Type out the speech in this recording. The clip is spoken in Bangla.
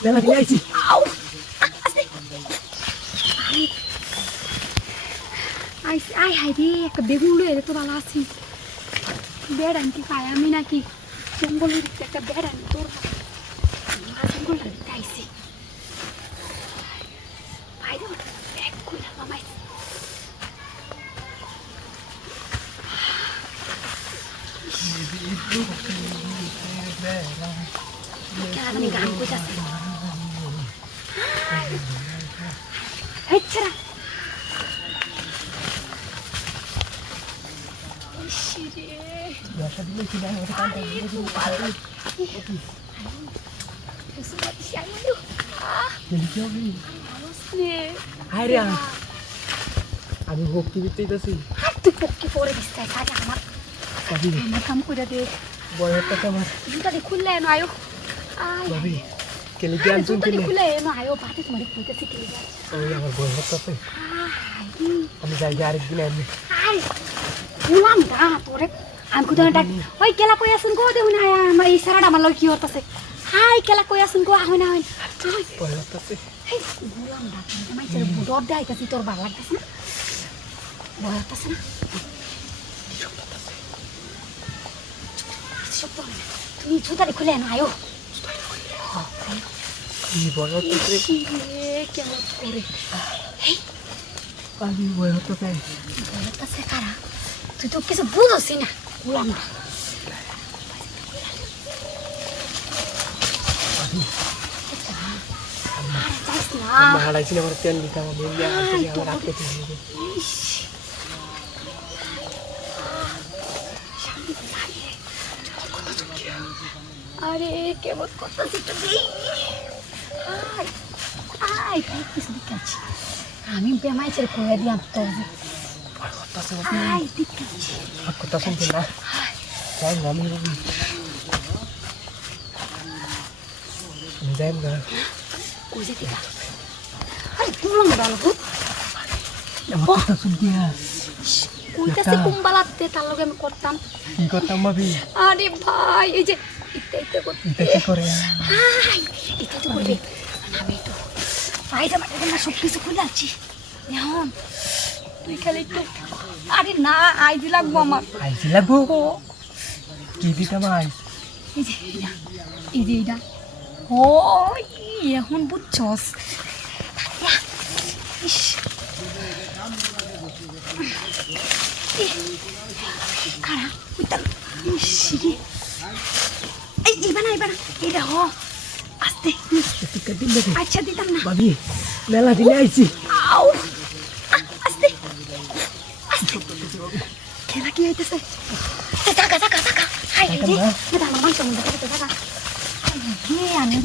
মেলা দিলে আইছি আউ আস্তে আইসি আই হাই রে একটা বেগুন লয়ে রে তো ভালো আছি বেড আনতে পাই আমি নাকি জঙ্গলের একটা বেড আনি তোর জঙ্গল আইসি বাইরে ব্যাগ খুলে মামাই আমি গান করতেছি হেচ্ছারা ব্যবসা দিলে কি না ওটা কাম আরে আমি ভক্তি দিতেছি তুই পক্ষে পরে দিস্তাই কাজে আমার কাম করে দে বয়সটা কেমন জুতা দি খুললে এনো আয়ো ভাবি কেলে জ্ঞান জুতা দি খুললে এনো আয়ো বাতে তোমার কইতেছি কেলে যা ওই আমার বয়সটা তো আমি যাই আরেকদিন আমি আই গুলাম দা তোরে আমি কুদা ডাক ওই কেলা কই আসুন গো দেউ না আমার এই সারাটা আমার লই কি হতাছে হাই কেলা কই আসুন গো আহই না হই বয়সটা হেই গুলাম দা আমি তোর বুড়র দেখাইতাছি তোর ভালো লাগতেছে না বয়সটা না তুমি জুতারি খুলে এনো আয়ো কি বয়সটা কেমন করে আমি বয়সটা বয়সটা কারা তুই তো কিছু বুঝছিস না গুলাম না মারাইছিল আমার তেল দিতাম আমি আমার রাখতে আরে কেমন কথা সেটা দেই আই কিছু দেখাচ্ছি আমি বেমাই ছেড়ে কয়ে দিলাম তোর দেখাচ্ছি কথা শুনতে না যাই না আমি যাই না কই যেতে গা আরে কুলাম দাও আমার কথা শুনতে কইতাছে কুম্বালাতে তার লগে আমি করতাম কি করতাম ভাবি আরে ভাই এই যে ইতে করতে এটা কি করে হাই ইতে তো করবে আমি তো বাইরে মাঠে না সব কিছু খুলে আছি এখন তুই খালি একটু আরে না আইজি লাগবো আমার আইজি লাগবো কি দিতাম আইজ এই যে এটা ও এখন বুঝছস খারা উইতাম শিখি এই ইবানা এটা হ আস্তে আচ্ছা দিতাম না ভাবি মেলা দিলে আইছি আউ আস্তে আস্তে খেলা কি হইতেছে টাকা হাই রে না আমার মাংস মধ্যে টাকা আমি